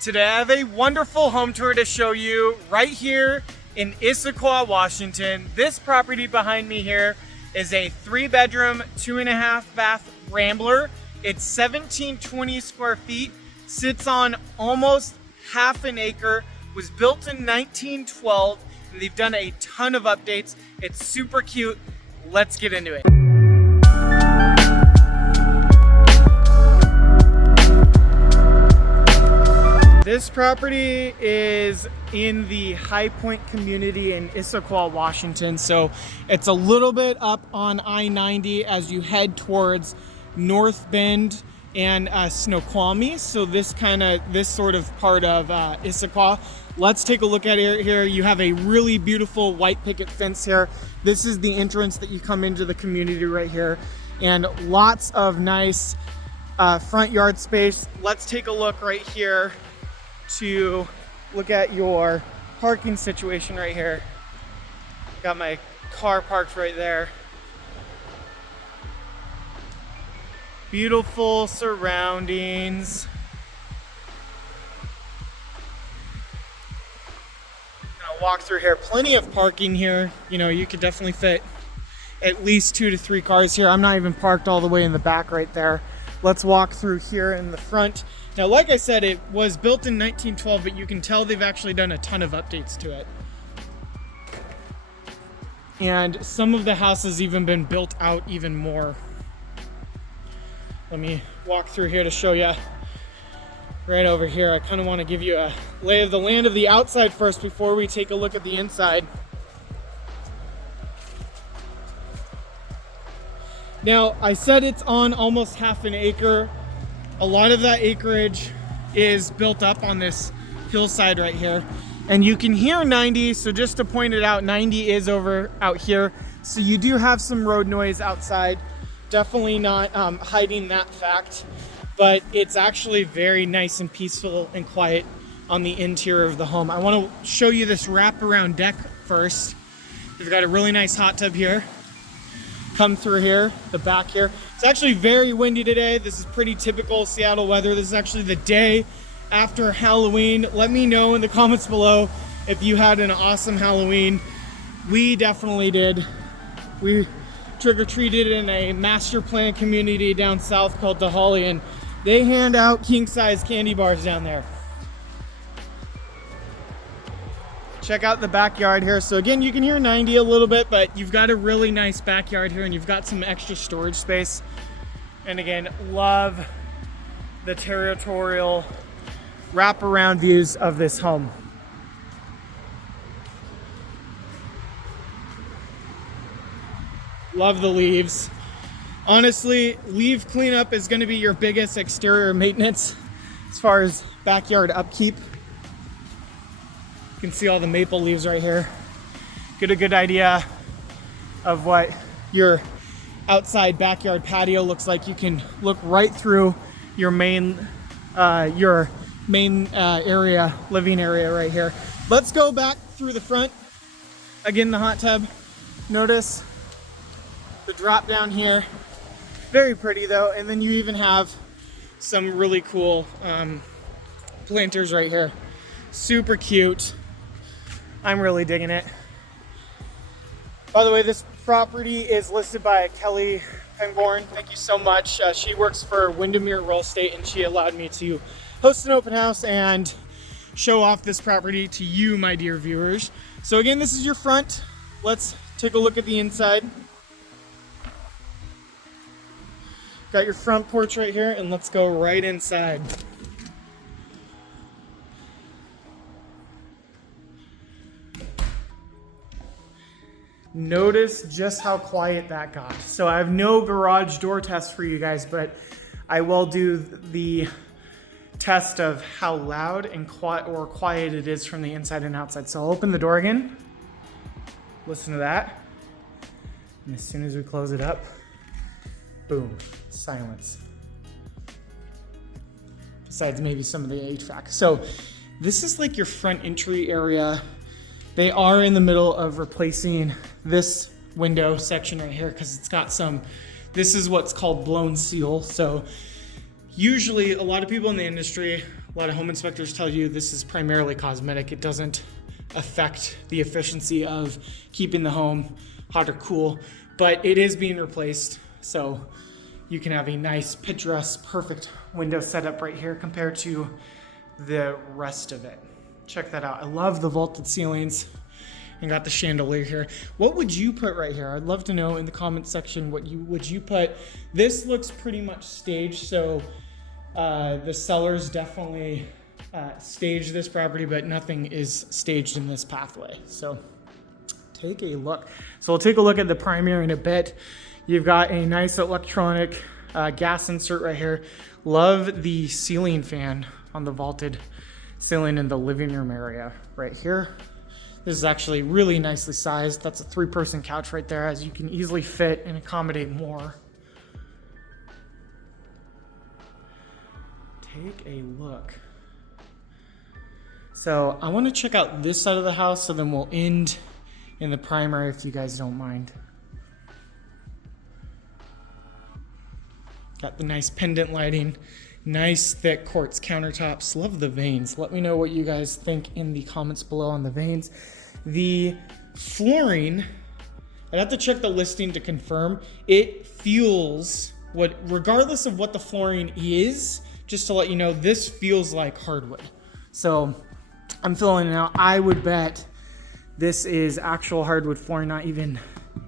Today I have a wonderful home tour to show you right here in Issaquah, Washington. This property behind me here is a 3-bedroom, 2.5 bath Rambler. It's 1720 square feet, sits on almost half an acre, was built in 1912, and they've done a ton of updates. It's super cute. Let's get into it. This property is in the High Point community in Issaquah, Washington. So it's a little bit up on I-90 as you head towards North Bend and Snoqualmie. So this sort of part of Issaquah. Let's take a look at it here. You have a really beautiful white picket fence here. This is the entrance that you come into the community right here, and lots of nice front yard space. Let's take a look right here to look at your parking situation right here. Got my car parked right there. Beautiful surroundings. Gonna walk through here. Plenty of parking here. You know, you could definitely fit at least 2 to 3 cars here. I'm not even parked all the way in the back right there. Let's walk through here in the front. Now, like I said, it was built in 1912, but you can tell they've actually done a ton of updates to it. And some of the houses even been built out even more. Let me walk through here to show you. Right over here, I kind of want to give you a lay of the land of the outside first before we take a look at the inside. Now, I said it's on almost half an acre. A lot of that acreage is built up on this hillside right here. And you can hear 90, so just to point it out, 90 is over out here. So you do have some road noise outside. Definitely not hiding that fact, but it's actually very nice and peaceful and quiet on the interior of the home. I want to show you this wraparound deck first. We've got a really nice hot tub here. Come through here, the back here. It's actually very windy today. This is pretty typical Seattle weather. This is actually the day after Halloween. Let me know in the comments below if you had an awesome Halloween. We definitely did. We trick-or-treated in a master plan community down south called DeHolly, and they hand out king-size candy bars down there. Check out the backyard here. So again, you can hear 90 a little bit, but you've got a really nice backyard here, and you've got some extra storage space. And again, love the territorial wraparound views of this home. Love the leaves. Honestly, leaf cleanup is going to be your biggest exterior maintenance as far as backyard upkeep. You can see all the maple leaves right here. Get a good idea of what your outside backyard patio looks like. You can look right through your main area, living area right here. Let's go back through the front. Again, the hot tub. Notice the drop down here. Very pretty though. And then you even have some really cool planters right here. Super cute. I'm really digging it. By the way, this property is listed by Kelly Pangborn. Thank you so much. She works for Windermere Real Estate, and she allowed me to host an open house and show off this property to you, my dear viewers. So again, this is your front. Let's take a look at the inside. Got your front porch right here, and let's go right inside. Notice just how quiet that got. So I have no garage door test for you guys, but I will do the test of how loud and quiet it is from the inside and outside. So I'll open the door again. Listen to that. And as soon as we close it up, boom, silence. Besides maybe some of the HVAC. So this is like your front entry area. They are in the middle of replacing this window section right here because it's got some, this is what's called blown seal. So Usually a lot of people in the industry, a lot of home inspectors tell you this is primarily cosmetic. It doesn't affect the efficiency of keeping the home hot or cool, but it is being replaced. So you can have a nice picturesque, perfect window setup right here compared to the rest of it. Check that out. I love the vaulted ceilings and got the chandelier here. What would you put right here? I'd love to know in the comment section what would you put. This looks pretty much staged, so the sellers definitely staged this property, but nothing is staged in this pathway. So take a look. So we'll take a look at the primary in a bit. You've got a nice electronic gas insert right here. Love the ceiling fan on the vaulted ceiling in the living room area right here. This is actually really nicely sized. That's a 3-person couch right there, as you can easily fit and accommodate more. Take a look. So I want to check out this side of the house, so then we'll end in the primary if you guys don't mind. Got the nice pendant lighting, nice thick quartz countertops. Love the veins. Let me know what you guys think in the comments below on the veins. The flooring, I'd have to check the listing to confirm. It feels, regardless of what the flooring is, just to let you know, this feels like hardwood. So I'm filling it out. I would bet this is actual hardwood flooring, not even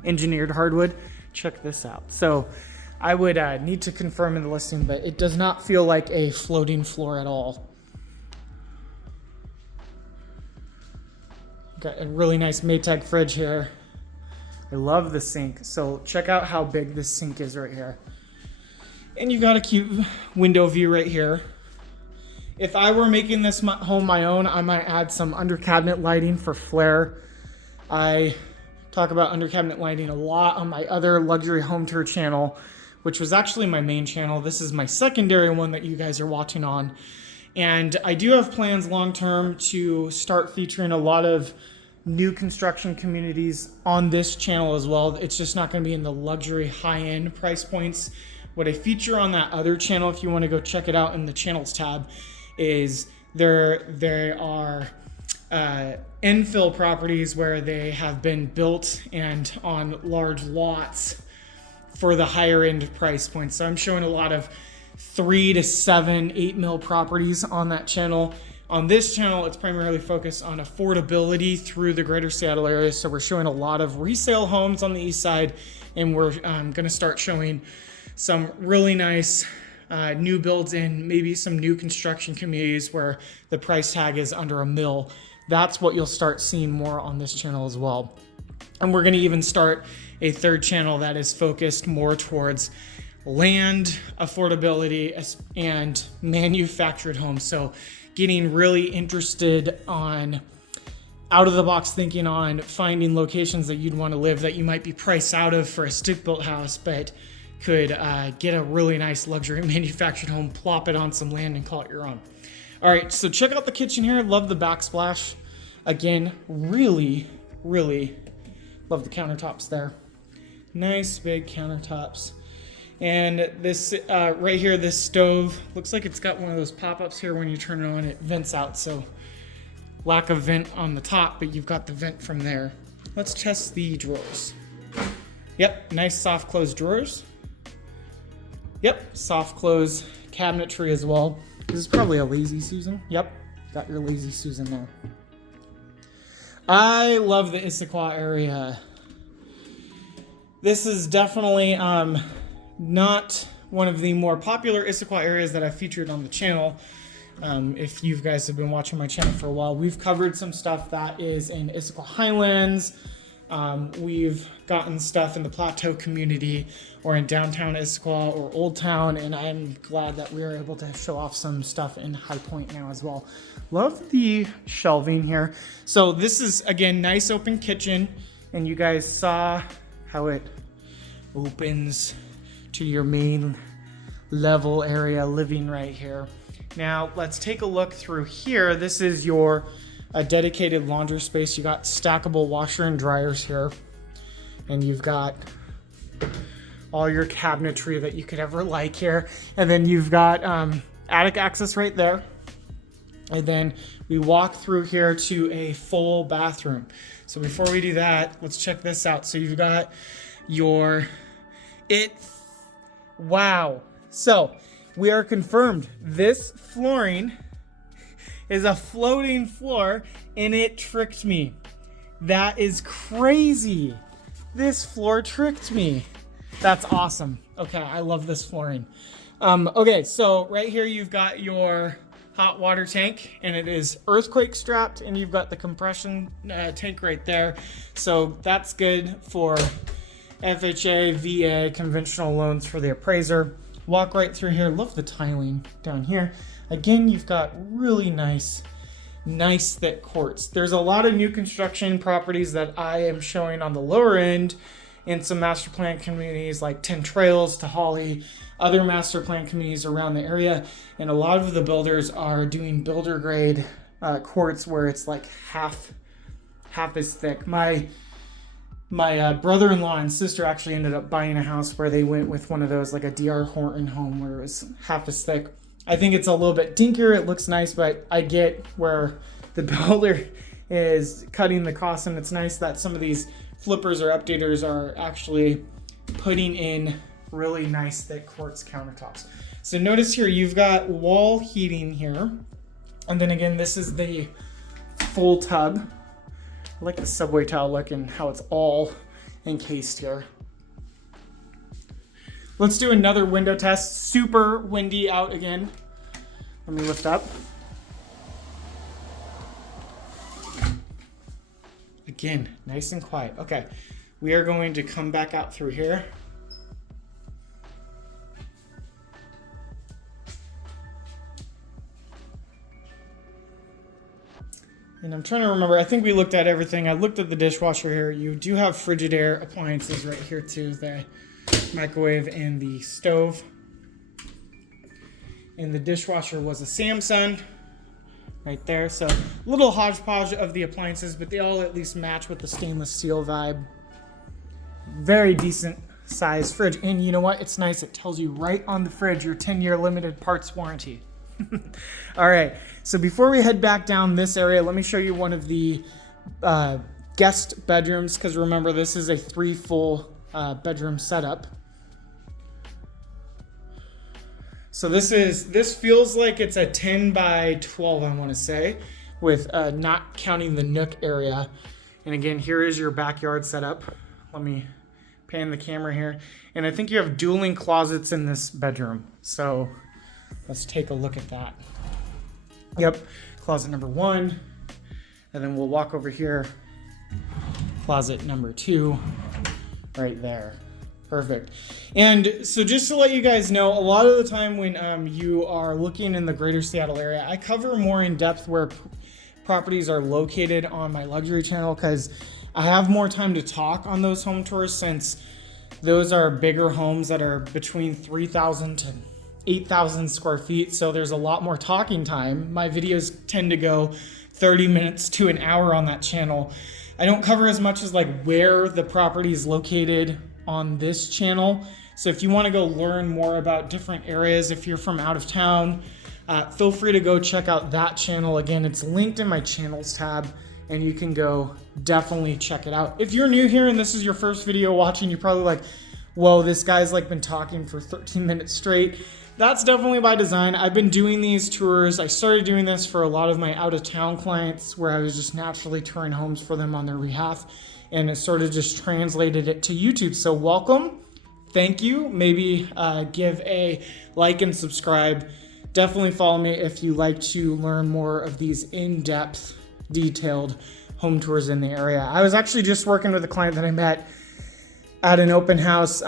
engineered hardwood. Check this out. So I would need to confirm in the listing, but it does not feel like a floating floor at all. Got a really nice Maytag fridge here. I love the sink. So check out how big this sink is right here. And you've got a cute window view right here. If I were making this home my own, I might add some under cabinet lighting for flair. I talk about under cabinet lighting a lot on my other luxury home tour channel, which was actually my main channel. This is my secondary one that you guys are watching on. And I do have plans long-term to start featuring a lot of new construction communities on this channel as well. It's just not gonna be in the luxury high-end price points. What I feature on that other channel, if you wanna go check it out in the channels tab, is there are infill properties where they have been built and on large lots for the higher end price points. So I'm showing a lot of 3 to 7, 8 mil properties on that channel. On this channel, it's primarily focused on affordability through the greater Seattle area. So we're showing a lot of resale homes on the east side, and we're gonna start showing some really nice new builds in maybe some new construction communities where the price tag is under $1 million. That's what you'll start seeing more on this channel as well. And we're gonna even start a third channel that is focused more towards land affordability and manufactured homes. So getting really interested on out of the box thinking on finding locations that you'd want to live that you might be priced out of for a stick-built house, but could get a really nice luxury manufactured home, plop it on some land and call it your own. All right, so check out the kitchen here. Love the backsplash. Again, really, really love the countertops there. Nice big countertops. And this right here, this stove, looks like it's got one of those pop-ups here. When you turn it on, it vents out. So lack of vent on the top, but you've got the vent from there. Let's test the drawers. Yep, nice soft close drawers. Yep, soft close cabinetry as well. This is probably a Lazy Susan. Yep, got your Lazy Susan there. I love the Issaquah area. This is definitely not one of the more popular Issaquah areas that I've featured on the channel. If you guys have been watching my channel for a while, we've covered some stuff that is in Issaquah Highlands. We've gotten stuff in the Plateau community or in downtown Issaquah or Old Town, and I'm glad that we are able to show off some stuff in High Point now as well. Love the shelving here. So this is, again, nice open kitchen, and you guys saw how it opens to your main level area living right here. Now let's take a look through here. This is your dedicated laundry space. You got stackable washer and dryers here, and you've got all your cabinetry that you could ever like here. And then you've got attic access right there. And then we walk through here to a full bathroom. So before we do that, let's check this out. So you've got your, wow. So we are confirmed. This flooring is a floating floor, and it tricked me. That is crazy. This floor tricked me. That's awesome. Okay, I love this flooring. Okay, so right here you've got your hot water tank, and it is earthquake strapped, and you've got the compression tank right there. So that's good for FHA, VA, conventional loans for the appraiser. Walk right through here. Love the tiling down here. Again, you've got really nice thick courts. There's a lot of new construction properties that I am showing on the lower end in some master plan communities like 10 Trails to Holly, other master plan communities around the area. And a lot of the builders are doing builder grade courts where it's like half as thick. My brother-in-law and sister actually ended up buying a house where they went with one of those, like a DR Horton home where it was half as thick. I think it's a little bit dinkier. It looks nice, but I get where the builder is cutting the cost, and it's nice that some of these flippers or updaters are actually putting in really nice thick quartz countertops. So notice here, you've got wall heating here. And then again, this is the full tub. I like the subway tile look and how it's all encased here. Let's do another window test. Super windy out again. Let me lift up. Again, nice and quiet. Okay, we are going to come back out through here. And I'm trying to remember, I think we looked at everything. I looked at the dishwasher here. You do have Frigidaire appliances right here too, the microwave and the stove. And the dishwasher was a Samsung right there. So a little hodgepodge of the appliances, but they all at least match with the stainless steel vibe. Very decent size fridge. And you know what? It's nice. It tells you right on the fridge your 10-year limited parts warranty. All right, so before we head back down this area, let me show you one of the guest bedrooms, because remember, this is a 3 full bedroom setup. So this feels like it's a 10 by 12, I want to say, with not counting the nook area. And again, here is your backyard setup. Let me pan the camera here. And I think you have dueling closets in this bedroom. So let's take a look at that. Yep, closet number 1. And then we'll walk over here. Closet number 2, right there. Perfect. And so just to let you guys know, a lot of the time when you are looking in the greater Seattle area, I cover more in depth where properties are located on my luxury channel, because I have more time to talk on those home tours, since those are bigger homes that are between 3,000 to 8,000 square feet. So there's a lot more talking time. My videos tend to go 30 minutes to an hour on that channel. I don't cover as much as like where the property is located on this channel. So if you want to go learn more about different areas, if you're from out of town, feel free to go check out that channel. Again, it's linked in my channels tab, and you can go definitely check it out. If you're new here and this is your first video watching, you're probably like, whoa, this guy's like been talking for 13 minutes straight. That's definitely by design. I've been doing these tours. I started doing this for a lot of my out of town clients, where I was just naturally touring homes for them on their behalf, and it sort of just translated it to YouTube. So welcome, thank you. Maybe give a like and subscribe. Definitely follow me if you like to learn more of these in-depth, detailed home tours in the area. I was actually just working with a client that I met at an open house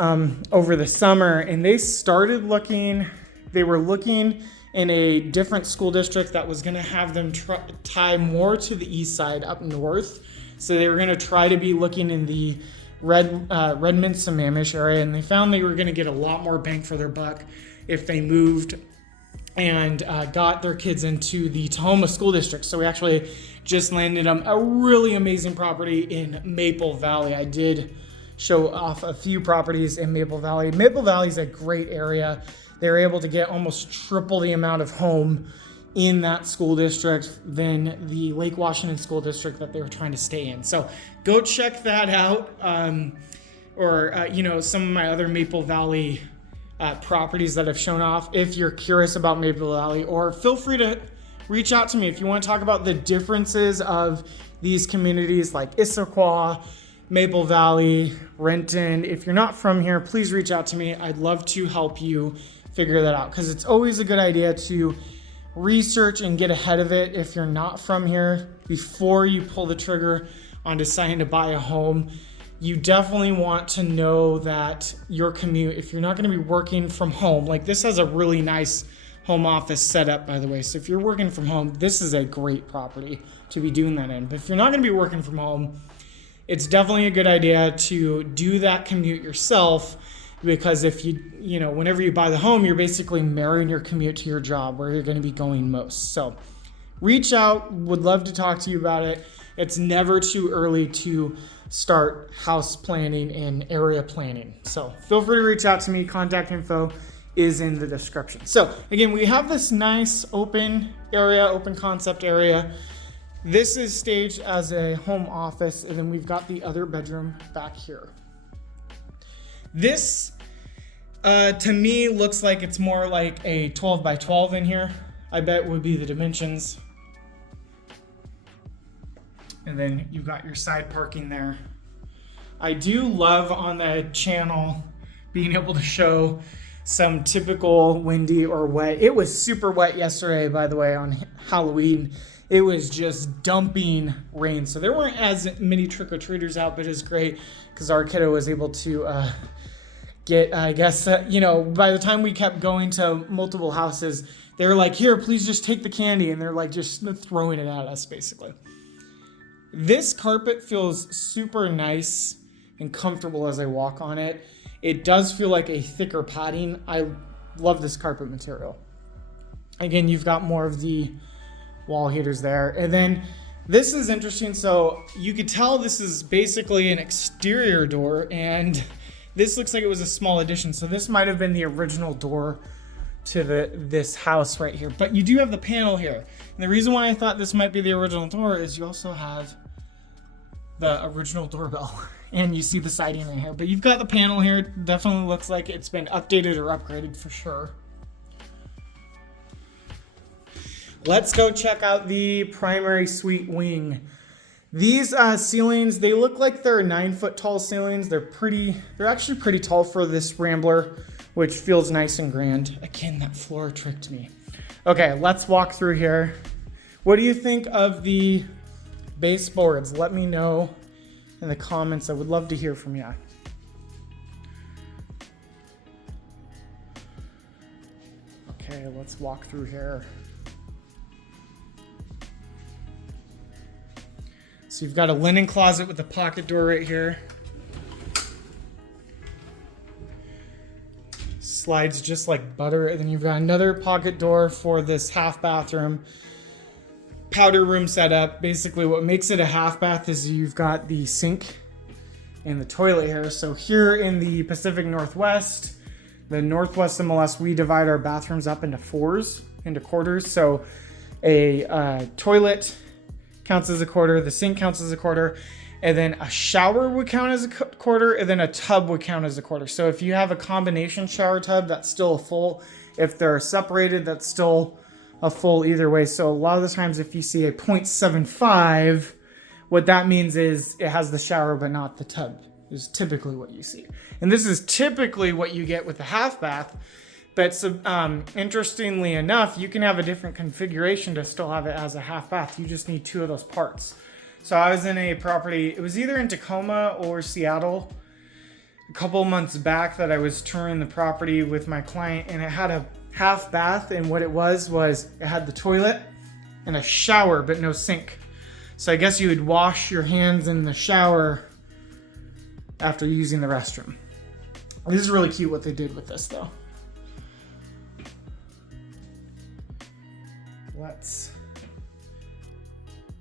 over the summer, and they started looking, they were looking in a different school district that was gonna have them tie more to the east side up north. So they were gonna try to be looking in the Redmond-Sammamish area, and they found they were gonna get a lot more bang for their buck if they moved and got their kids into the Tahoma School District. So we actually just landed them a really amazing property in Maple Valley. I did show off a few properties in Maple Valley. Maple Valley is a great area. They're able to get almost triple the amount of home in that school district than the Lake Washington School District that they were trying to stay in. So go check that out. You know, some of my other Maple Valley properties that I've shown off if you're curious about Maple Valley, or feel free to reach out to me if you want to talk about the differences of these communities like Issaquah, Maple Valley, Renton. If you're not from here, please reach out to me. I'd love to help you figure that out, because it's always a good idea to research and get ahead of it if you're not from here before you pull the trigger on deciding to buy a home. You definitely want to know that your commute, if you're not going to be working from home, like this has a really nice home office setup, by the way. So if you're working from home, this is a great property to be doing that in. But if you're not going to be working from home, it's definitely a good idea to do that commute yourself, because if you know, whenever you buy the home, you're basically marrying your commute to your job, where you're going to be going most. So reach out, would love to talk to you about it. It's never too early to start house planning and area planning. So feel free to reach out to me. Contact info is in the description. So again, we have this nice open area, open concept area. This is staged as a home office, and then we've got the other bedroom back here. This, to me, looks like it's more like a 12 by 12 in here. I bet would be the dimensions. And then you've got your side parking there. I do love on the channel being able to show some typical windy or wet. It was super wet yesterday, by the way, on Halloween. It was just dumping rain. So there weren't as many trick-or-treaters out, but it's great because our kiddo was able to get, I guess, you know, by the time we kept going to multiple houses, they were like, here, please just take the candy. And they're like just throwing it at us, basically. This carpet feels super nice and comfortable as I walk on it. It does feel like a thicker padding. I love this carpet material. Again, you've got more of the wall heaters there. And then this is interesting. So you could tell this is basically an exterior door, and this looks like it was a small addition. So this might have been the original door to this house right here. But you do have the panel here. And the reason why I thought this might be the original door is you also have the original doorbell, and you see the siding right here. But you've got the panel here. It definitely looks like it's been updated or upgraded for sure. Let's go check out the primary suite wing. These ceilings, they look like they're 9-foot tall ceilings. They're actually pretty tall for this Rambler, which feels nice and grand. Again, that floor tricked me. Okay, let's walk through here. What do you think of the baseboards? Let me know in the comments. I would love to hear from you. Okay, let's walk through here. So you've got a linen closet with a pocket door right here. Slides just like butter. And then you've got another pocket door for this half bathroom. Powder room setup. Basically what makes it a half bath is you've got the sink and the toilet here. So here in the Pacific Northwest, the Northwest MLS, we divide our bathrooms up into quarters. So a toilet counts as a quarter, the sink counts as a quarter, and then a shower would count as a quarter, and then a tub would count as a quarter. So if you have a combination shower tub, that's still a full. If they're separated, that's still a full either way. So a lot of the times if you see a 0.75, what that means is it has the shower but not the tub, is typically what you see. And this is typically what you get with the half bath. But interestingly enough, you can have a different configuration to still have it as a half bath. You just need 2 of those parts. So I was in a property, it was either in Tacoma or Seattle, a couple months back that I was touring the property with my client, and it had a half bath, and what it was it had the toilet and a shower, but no sink. So I guess you would wash your hands in the shower after using the restroom. This is really cute what they did with this though. Let's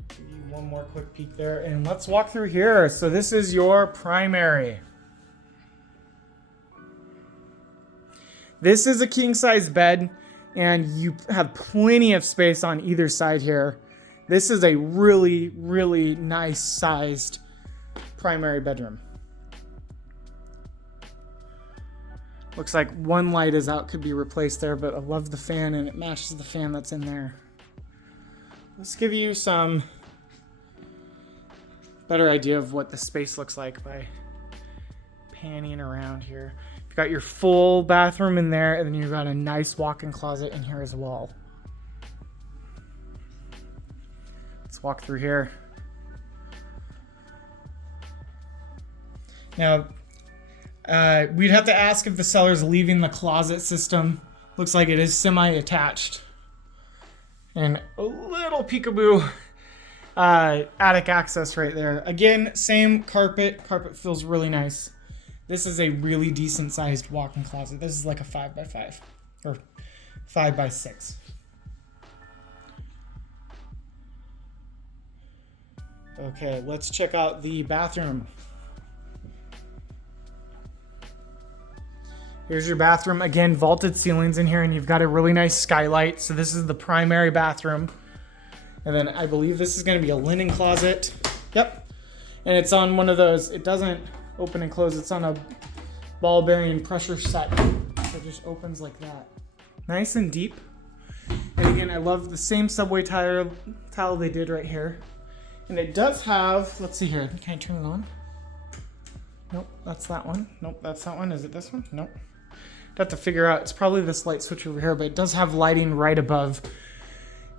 give you one more quick peek there, and let's walk through here. So this is your primary. This is a king size bed, and you have plenty of space on either side here. This is a really, really nice sized primary bedroom. Looks like one light is out, could be replaced there, but I love the fan and it matches the fan that's in there. Let's give you some better idea of what the space looks like by panning around here. You've got your full bathroom in there, and then you've got a nice walk-in closet in here as well. Let's walk through here. Now, we'd have to ask if the seller's leaving the closet system. Looks like it is semi-attached. And a little peekaboo attic access right there. Again, same carpet. Carpet feels really nice. This is a really decent sized walk-in closet. This is like a 5x5 or 5x6. Okay, let's check out the bathroom. Here's your bathroom. Again, vaulted ceilings in here, and you've got a really nice skylight. So this is the primary bathroom. And then I believe this is going to be a linen closet. Yep. And it's on one of those, it doesn't open and close. It's on a ball bearing pressure set. So it just opens like that. Nice and deep. And again, I love the same subway tile they did right here. And it does have, let's see here. Can I turn it on? Nope, that's that one. Nope, that's that one. Is it this one? Nope. I'd have to figure out, it's probably this light switch over here, but it does have lighting right above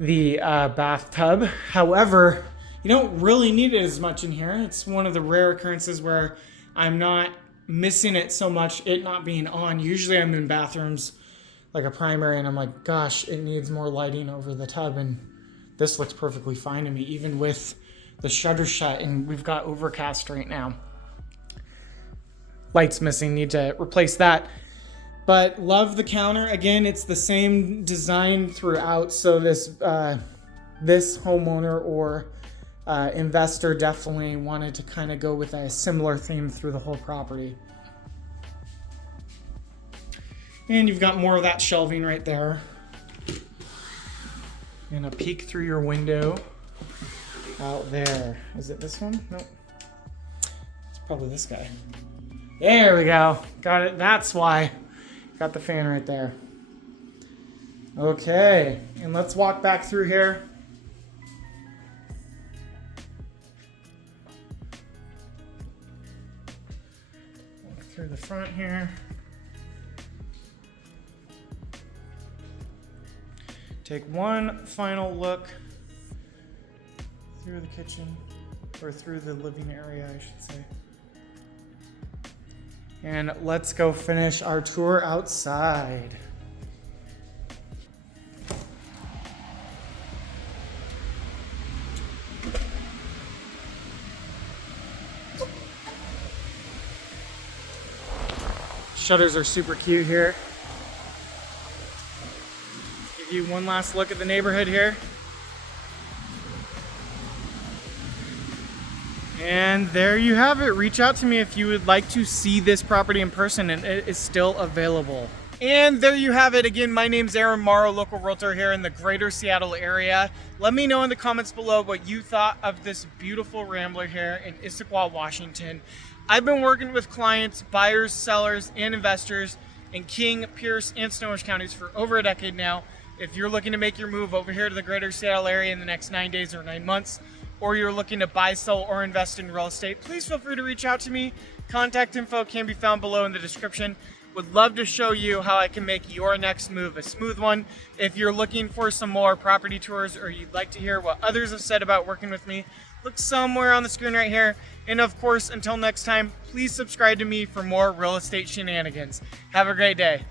the bathtub. However, you don't really need it as much in here. It's one of the rare occurrences where I'm not missing it so much, it not being on. Usually I'm in bathrooms like a primary and I'm like, gosh, it needs more lighting over the tub, and this looks perfectly fine to me, even with the shutters shut and we've got overcast right now. Light's missing, need to replace that. But love the counter. Again, it's the same design throughout. So this homeowner or investor definitely wanted to kind of go with a similar theme through the whole property. And you've got more of that shelving right there. And a peek through your window out there. Is it this one? Nope. It's probably this guy. There we go. Got it. That's why. Got the fan right there. Okay. And let's walk back through here. Walk through the front here. Take one final look through the kitchen, or through the living area, I should say. And let's go finish our tour outside. Shutters are super cute here. Give you one last look at the neighborhood here. And there you have it. Reach out to me if you would like to see this property in person, and it is still available. And there you have it. Again, my name's Aaron Morrow, local realtor here in the greater Seattle area. Let me know in the comments below what you thought of this beautiful Rambler here in Issaquah, Washington. I've been working with clients, buyers, sellers, and investors in King, Pierce, and Snohomish counties for over a decade now. If you're looking to make your move over here to the greater Seattle area in the next 9 days or 9 months, or you're looking to buy, sell, or invest in real estate, please feel free to reach out to me. Contact info can be found below in the description. Would love to show you how I can make your next move a smooth one. If you're looking for some more property tours, or you'd like to hear what others have said about working with me, look somewhere on the screen right here. And of course, until next time, please subscribe to me for more real estate shenanigans. Have a great day.